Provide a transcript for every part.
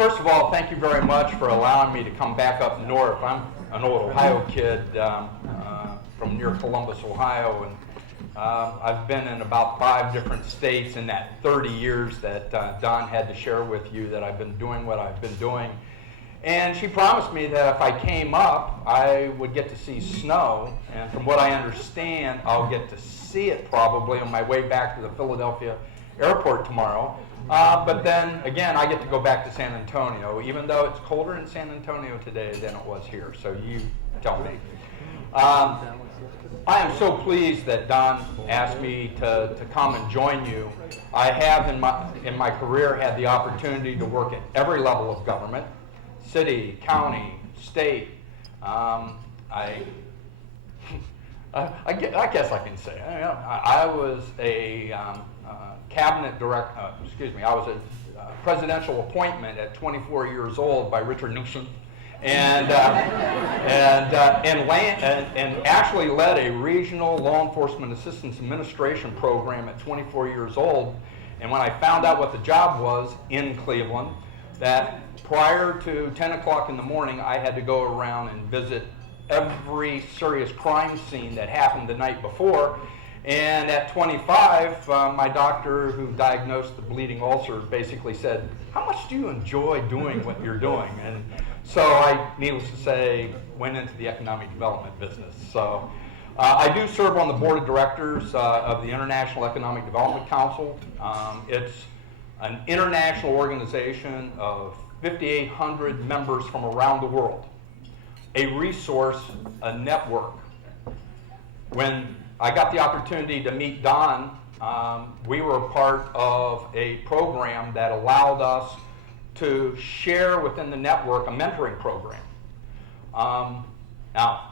first of all, thank you very much for allowing me to come back up north. I'm an old Ohio kid from near Columbus, Ohio, and I've been in about 5 different states in that 30 years that Don had to share with you that I've been doing what I've been doing. And she promised me that if I came up, I would get to see snow, and from what I understand, I'll get to see it probably on my way back to the Philadelphia airport tomorrow. But then, again, I get to go back to San Antonio, even though it's colder in San Antonio today than it was here, so you tell me. I am so pleased that Don asked me to come and join you. I have in my career had the opportunity to work at every level of government, city, county, state. I guess I can say I was a cabinet director. I was a presidential appointment at 24 years old by Richard Nixon. And actually led a regional law enforcement assistance administration program at 24 years old. And when I found out what the job was in Cleveland, that prior to 10 o'clock in the morning, I had to go around and visit every serious crime scene that happened the night before. And at 25, my doctor who diagnosed the bleeding ulcer basically said, "How much do you enjoy doing what you're doing?" And so I, needless to say, went into the economic development business. So I do serve on the board of directors of the International Economic Development Council. It's an international organization of 5,800 members from around the world, a resource, a network. When I got the opportunity to meet Don, we were a part of a program that allowed us to share within the network a mentoring program. Now,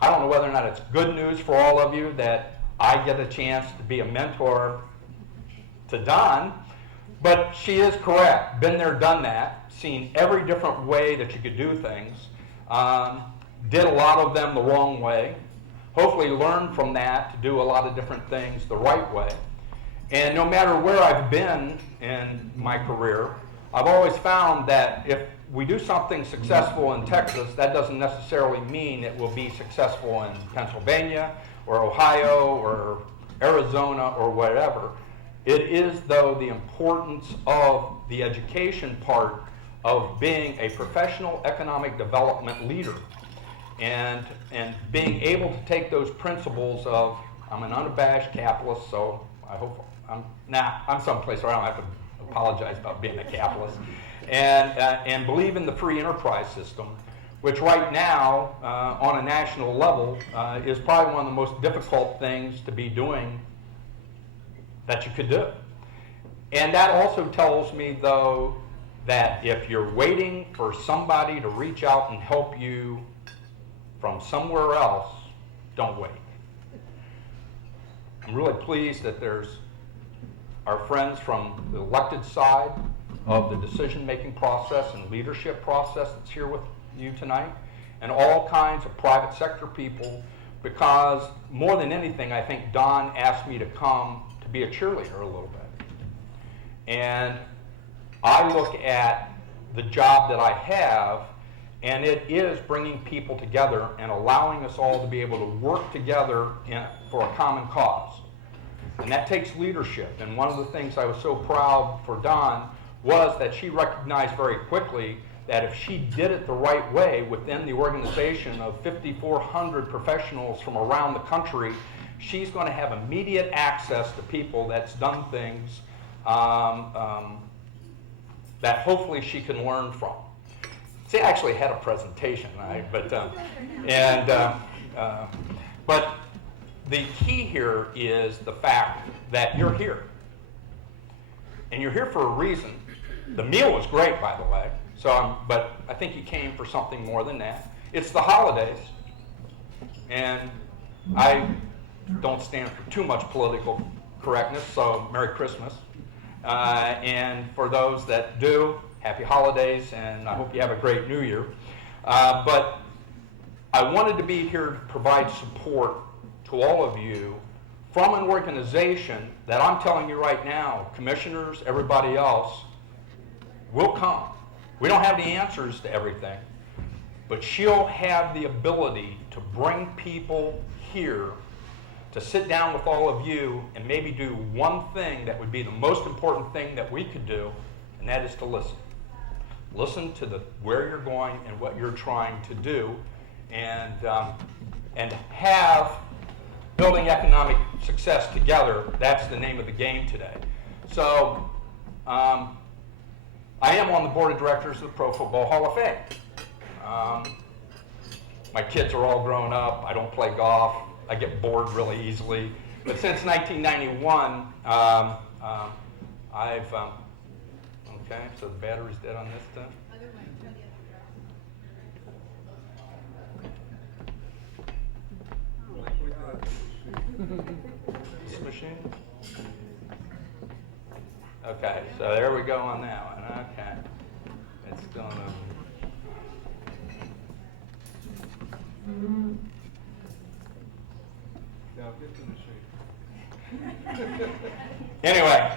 I don't know whether or not it's good news for all of you that I get a chance to be a mentor to Don, but she is correct. Been there, done that, seen every different way that you could do things, did a lot of them the wrong way, hopefully learned from that to do a lot of different things the right way. And no matter where I've been in my career, I've always found that if we do something successful in Texas, that doesn't necessarily mean it will be successful in Pennsylvania or Ohio or Arizona or whatever. It is, though, the importance of the education part of being a professional economic development leader and being able to take those principles of, I'm an unabashed capitalist, so I hope I'm someplace where I don't have to apologize about being a capitalist, and believe in the free enterprise system, which right now, on a national level, is probably one of the most difficult things to be doing that you could do. And that also tells me, though, that if you're waiting for somebody to reach out and help you from somewhere else, don't wait. I'm really pleased that there's our friends from the elected side of the decision-making process and leadership process that's here with you tonight, and all kinds of private sector people, because more than anything, I think Don asked me to come to be a cheerleader a little bit. And I look at the job that I have, and it is bringing people together and allowing us all to be able to work together for a common cause. And that takes leadership. And one of the things I was so proud for Dawn was that she recognized very quickly that if she did it the right way within the organization of 5,400 professionals from around the country, she's going to have immediate access to people that's done things that hopefully she can learn from. See, I actually had a presentation, right? But the key here is the fact that you're here. And you're here for a reason. The meal was great, by the way, but I think you came for something more than that. It's the holidays. And I don't stand for too much political correctness, so Merry Christmas. And for those that do, Happy Holidays, and I hope you have a great New Year. But I wanted to be here to provide support to all of you from an organization that I'm telling you right now, commissioners, everybody else, will come. We don't have the answers to everything, but she'll have the ability to bring people here to sit down with all of you and maybe do one thing that would be the most important thing that we could do, and that is to listen. Listen to where you're going and what you're trying to do, and have building economic success together. That's the name of the game today. So I am on the board of directors of the Pro Football Hall of Fame. My kids are all grown up. I don't play golf. I get bored really easily. But since 1991, I've, okay, so the battery's dead on this thing. This machine? Okay, so there we go on that one. Okay. It's going to... Anyway,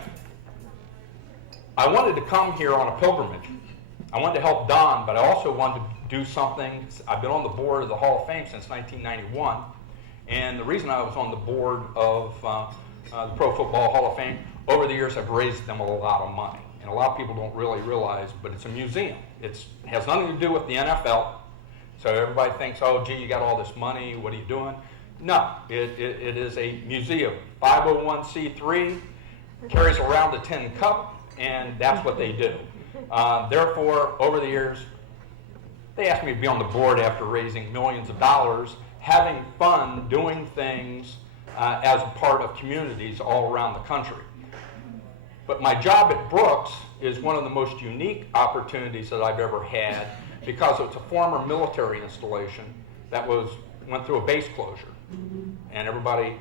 I wanted to come here on a pilgrimage. I wanted to help Don, but I also wanted to do something. I've been on the board of the Hall of Fame since 1991, and the reason I was on the board of the Pro Football Hall of Fame, over the years I've raised them a lot of money, and a lot of people don't really realize, but it's a museum. It has nothing to do with the NFL, so everybody thinks, oh, gee, you got all this money, what are you doing? No, it is a museum, 501c3, carries around the tin cup, and that's what they do. Therefore, over the years, they asked me to be on the board after raising millions of dollars, having fun doing things as a part of communities all around the country. But my job at Brooks is one of the most unique opportunities that I've ever had, because it's a former military installation that went through a base closure. And everybody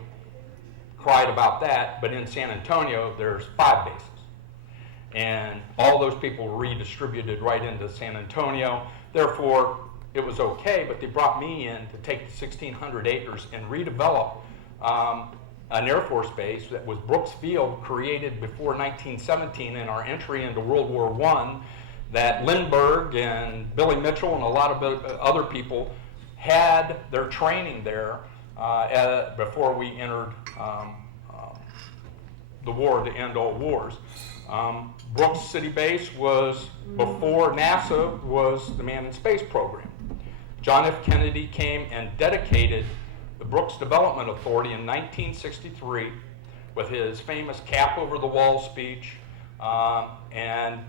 cried about that, but in San Antonio, there's 5 bases. And all those people were redistributed right into San Antonio. Therefore, it was okay, but they brought me in to take the 1,600 acres and redevelop an Air Force base that was Brooks Field, created before 1917 in our entry into World War I, that Lindbergh and Billy Mitchell and a lot of other people had their training there before we entered the war to end all wars. Brooks City Base was before NASA was the manned space program. John F. Kennedy came and dedicated the Brooks Development Authority in 1963 with his famous cap over the wall speech, and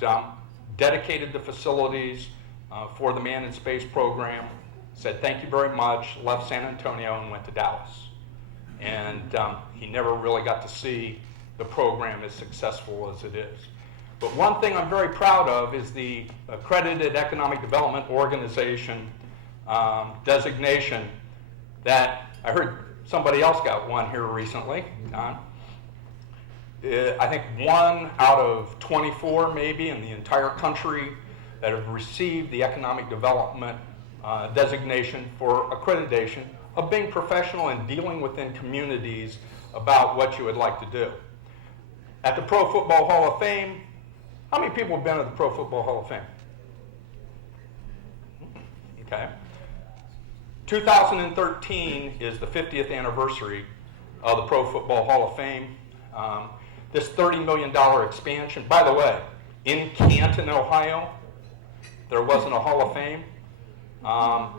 dedicated the facilities for the manned space program, said thank you very much, left San Antonio and went to Dallas. And he never really got to see the program as successful as it is. But one thing I'm very proud of is the Accredited Economic Development Organization designation that I heard somebody else got one here recently. I think 1 out of 24 maybe in the entire country that have received the economic development designation for accreditation of being professional and dealing within communities about what you would like to do. At the Pro Football Hall of Fame, how many people have been at the Pro Football Hall of Fame? Okay. 2013 is the 50th anniversary of the Pro Football Hall of Fame. This $30 million expansion, by the way, in Canton, Ohio, there wasn't a Hall of Fame.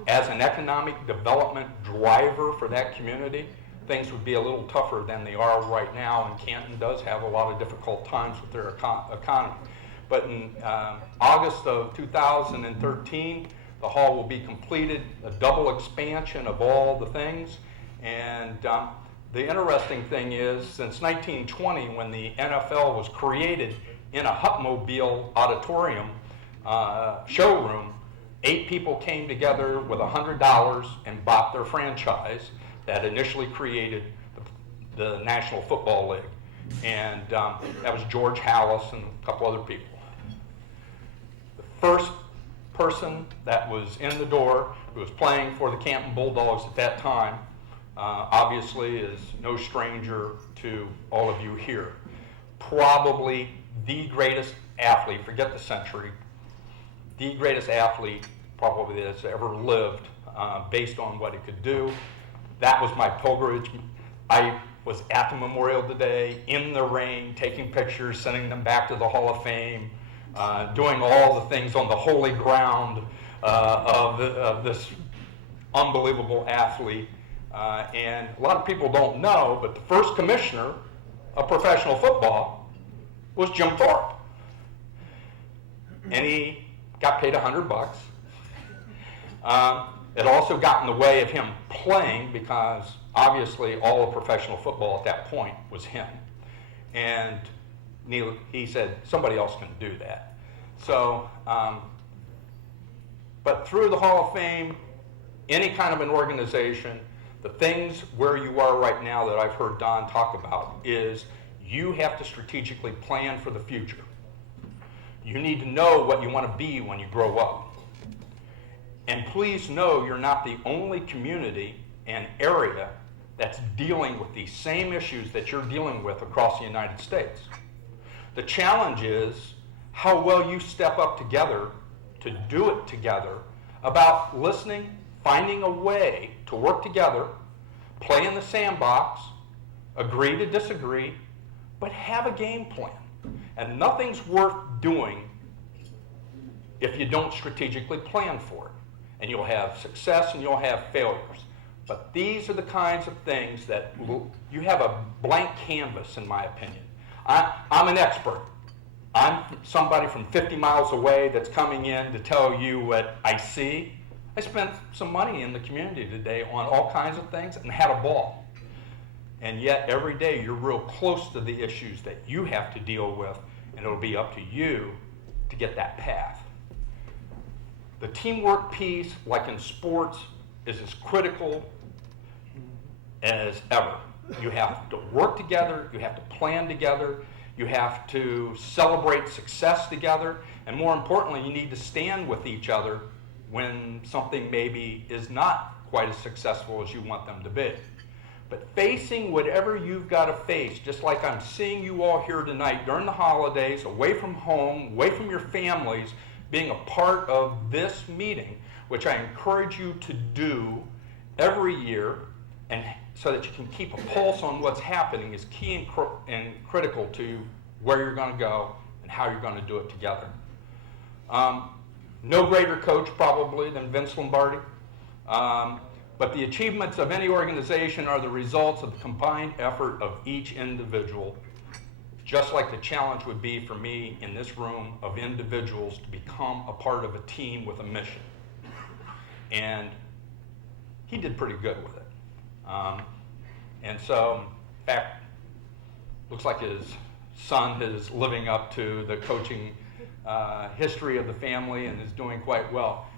As an economic development driver for that community, things would be a little tougher than they are right now, and Canton does have a lot of difficult times with their economy. But in August of 2013, the hall will be completed, a double expansion of all the things. And the interesting thing is, since 1920, when the NFL was created in a Hutmobile auditorium showroom, 8 people came together with $100 and bought their franchise that initially created the National Football League. And that was George Hallis and a couple other people. The first person that was in the door, who was playing for the Canton Bulldogs at that time, obviously is no stranger to all of you here. Probably the greatest athlete, forget the century, the greatest athlete probably that's ever lived, based on what he could do. That was my pilgrimage. I was at the Memorial today, in the rain, taking pictures, sending them back to the Hall of Fame, doing all the things on the holy ground of this unbelievable athlete. And a lot of people don't know, but the first commissioner of professional football was Jim Thorpe. And he got paid $100. It also got in the way of him playing because obviously all of professional football at that point was him. And he said, somebody else can do that. So, but through the Hall of Fame, any kind of an organization, the things where you are right now that I've heard Don talk about is you have to strategically plan for the future. You need to know what you want to be when you grow up. And please know you're not the only community and area that's dealing with these same issues that you're dealing with across the United States. The challenge is how well you step up together to do it together about listening, finding a way to work together, play in the sandbox, agree to disagree, but have a game plan. And nothing's worth doing if you don't strategically plan for it. And you'll have success and you'll have failures. But these are the kinds of things that you have a blank canvas, in my opinion. I'm an expert. I'm somebody from 50 miles away that's coming in to tell you what I see. I spent some money in the community today on all kinds of things and had a ball. And yet every day you're real close to the issues that you have to deal with, and it'll be up to you to get that path. The teamwork piece, like in sports, is as critical as ever. You have to work together, you have to plan together, you have to celebrate success together, and more importantly, you need to stand with each other when something maybe is not quite as successful as you want them to be. But facing whatever you've got to face, just like I'm seeing you all here tonight during the holidays, away from home, away from your families, being a part of this meeting, which I encourage you to do every year, and so that you can keep a pulse on what's happening, is key and critical to where you're going to go and how you're going to do it together. No greater coach probably than Vince Lombardi, but the achievements of any organization are the results of the combined effort of each individual, just like the challenge would be for me in this room of individuals to become a part of a team with a mission. And he did pretty good with it. And so, in fact, looks like his son is living up to the coaching history of the family and is doing quite well.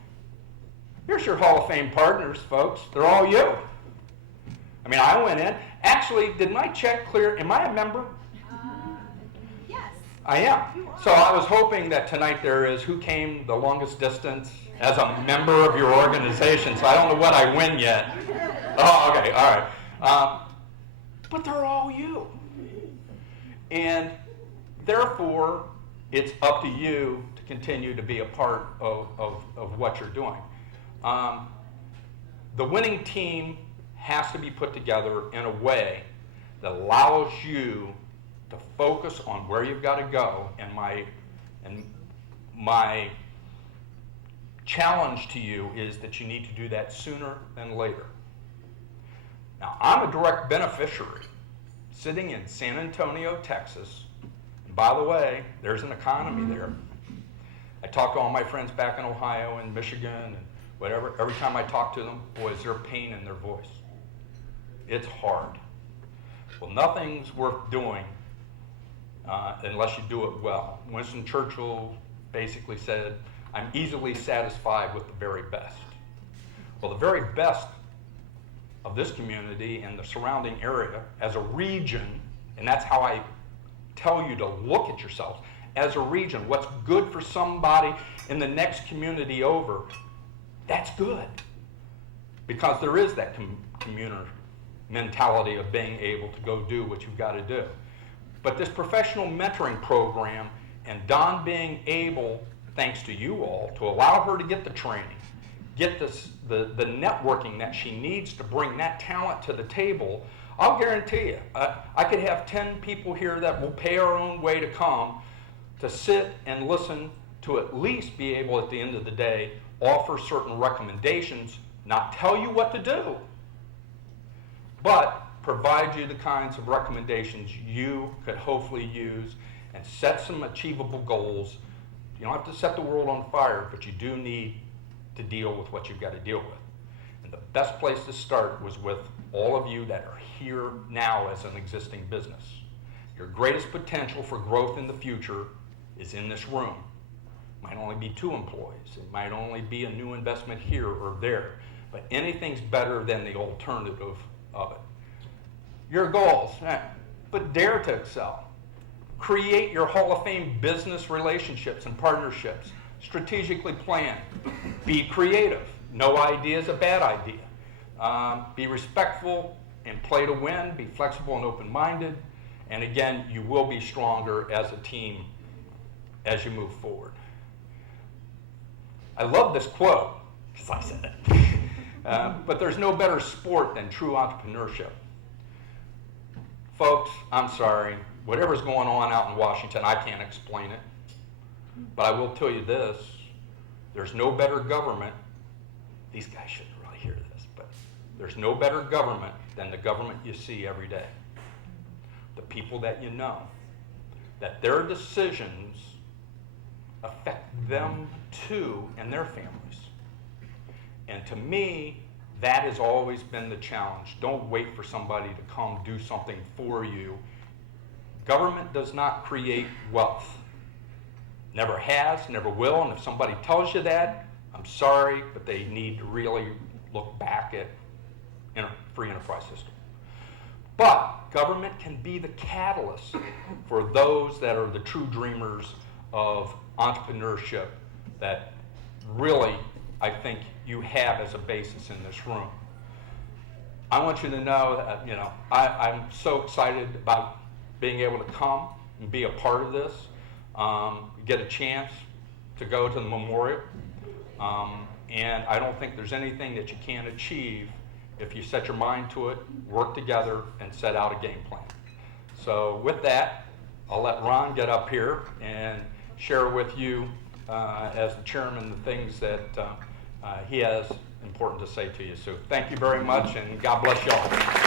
Here's your Hall of Fame partners, folks. They're all you. I mean, I went in. Actually, did my check clear? Am I a member? Yes. I am. So I was hoping that tonight there is who came the longest distance as a member of your organization. So I don't know what I win yet. Oh, okay, all right. But they're all you. And therefore, it's up to you to continue to be a part of what you're doing. The winning team has to be put together in a way that allows you to focus on where you've got to go. And my challenge to you is that you need to do that sooner than later. Now, I'm a direct beneficiary sitting in San Antonio, Texas. And by the way, there's an economy there. I talk to all my friends back in Ohio and Michigan and whatever. Every time I talk to them, boy, is there pain in their voice. It's hard. Well, nothing's worth doing unless you do it well. Winston Churchill basically said, I'm easily satisfied with the very best. Well, the very best of this community and the surrounding area as a region, and that's how I tell you to look at yourselves, as a region, what's good for somebody in the next community over, that's good. Because there is that communal mentality of being able to go do what you've got to do. But this professional mentoring program and Don being able thanks to you all, to allow her to get the training, get the networking that she needs to bring that talent to the table, I'll guarantee you, I could have 10 people here that will pay our own way to come to sit and listen, to at least be able at the end of the day offer certain recommendations, not tell you what to do, but provide you the kinds of recommendations you could hopefully use and set some achievable goals. You don't have to set the world on fire, but you do need to deal with what you've got to deal with. And the best place to start was with all of you that are here now as an existing business. Your greatest potential for growth in the future is in this room. It might only be 2 employees. It might only be a new investment here or there. But anything's better than the alternative of it. Your goals, but dare to excel. Create your Hall of Fame business relationships and partnerships. Strategically plan. Be creative. No idea is a bad idea. Be respectful and play to win. Be flexible and open-minded. And again, you will be stronger as a team as you move forward. I love this quote, because I said it. But there's no better sport than true entrepreneurship. Folks, I'm sorry. Whatever's going on out in Washington, I can't explain it. But I will tell you this. There's no better government. These guys shouldn't really hear this, but there's no better government than the government you see every day. The people that you know. That their decisions affect them too and their families. And to me, that has always been the challenge. Don't wait for somebody to come do something for you. Government does not create wealth. Never has, never will, and if somebody tells you that, I'm sorry, but they need to really look back at free enterprise system. But government can be the catalyst for those that are the true dreamers of entrepreneurship that really, I think, you have as a basis in this room. I want you to know that, I'm so excited about being able to come and be a part of this, get a chance to go to the memorial, and I don't think there's anything that you can't achieve if you set your mind to it, work together, and set out a game plan. So with that, I'll let Ron get up here and share with you, as the chairman, the things that he has important to say to you. So thank you very much, and God bless you all.